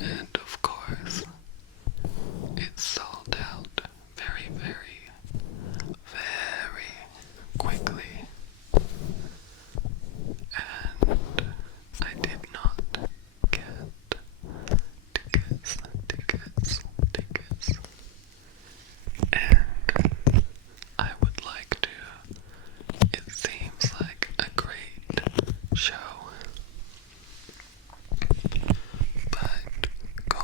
And of course, it sold out very, very, very quickly. And I did not get tickets. And I would like to. It seems like a great show. But go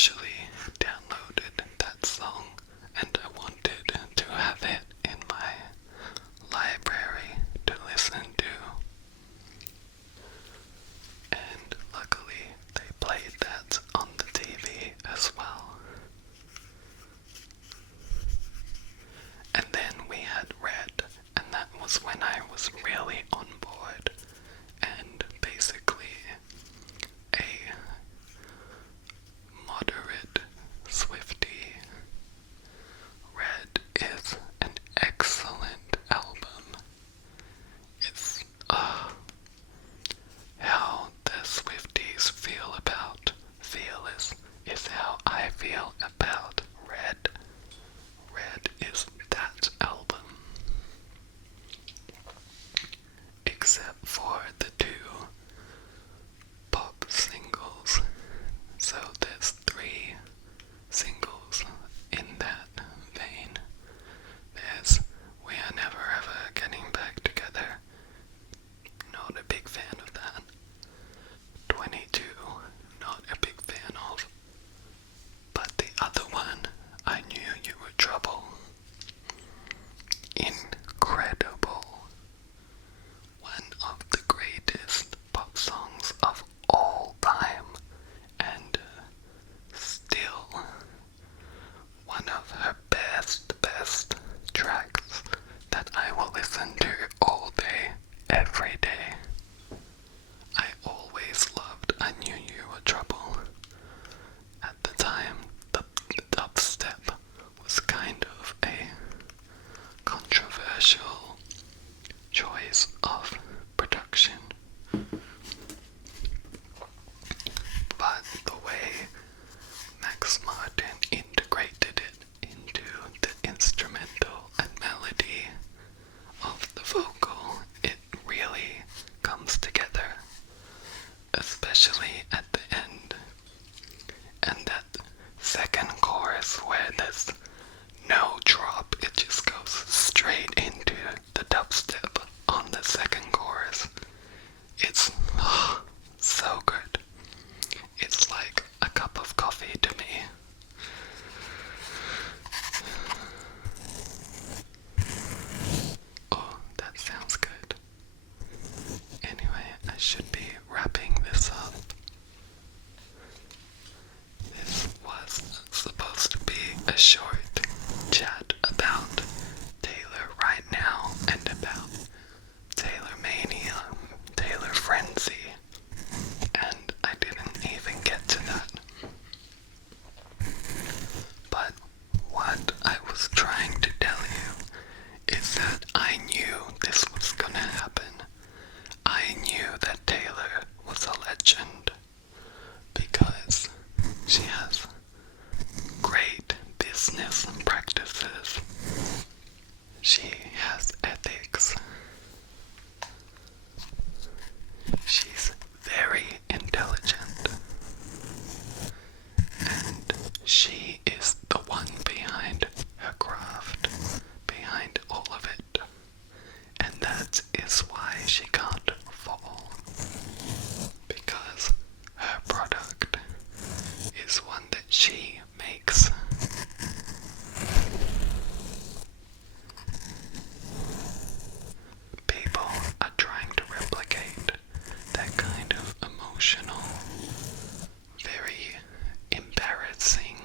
initially downloaded that song and I wanted to have it in my library to listen to. And luckily they played that on the TV as well. And then we had Red, and that was when I was really on board, and basically a moderate Swiftie. Red is an excellent album. It's how the Swifties is how I feel about Red. Red is that album. Except for the two pop singles. So there's 3 singles in that vein. There's We Are Never Ever Getting Back Together. Not a big fan of that. 22, not a big fan of. But the other one, I Knew You Were Trouble. Incredible. One of the greatest pop songs of all time, and still one of her best tracks that I will listen to all day, every day. I always loved I Knew You Were Trouble. At the time, the dubstep was kind of a controversial choice of production. But the way Max Martin integrated it into the instrumental and melody of the vocal, it really comes together, especially at the end. And that second chorus where there's no drop, it just goes straight into the dubstep on the second chorus. It's so good. It's like a cup of coffee to me. Oh, that sounds good. Anyway, I should be wrapping this up. This was supposed to be a short chat about Taylor right now and about Taylor Mania, Taylor Frenzy, and I didn't even get to that. But what I was trying to tell you is that I knew this was gonna happen. I knew that Taylor was a legend because she has great business practices. She has ethics. She's very intelligent. And she is the one behind her craft, behind all of it. And that is why she can't fall. Because her product is one that she makes. People are trying to replicate that kind of emotional, very embarrassing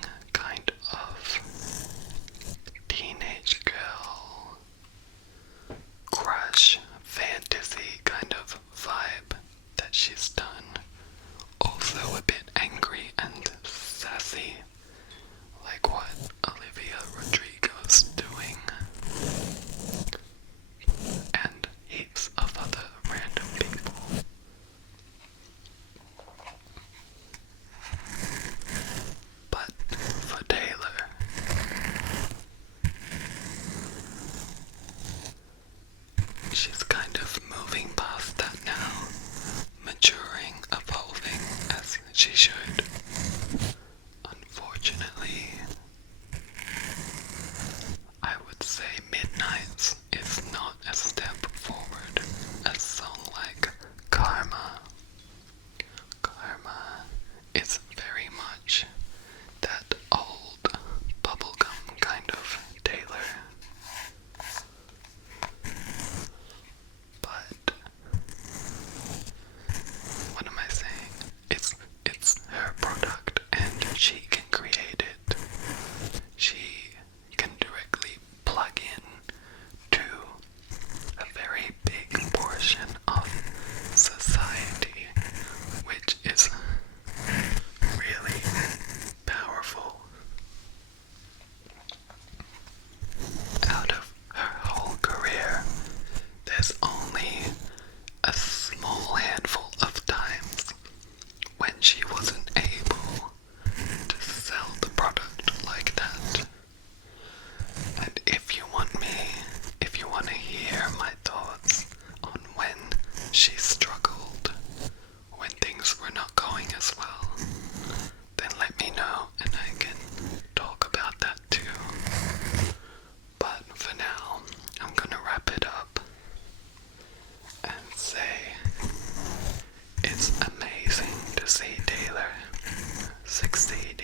sexy.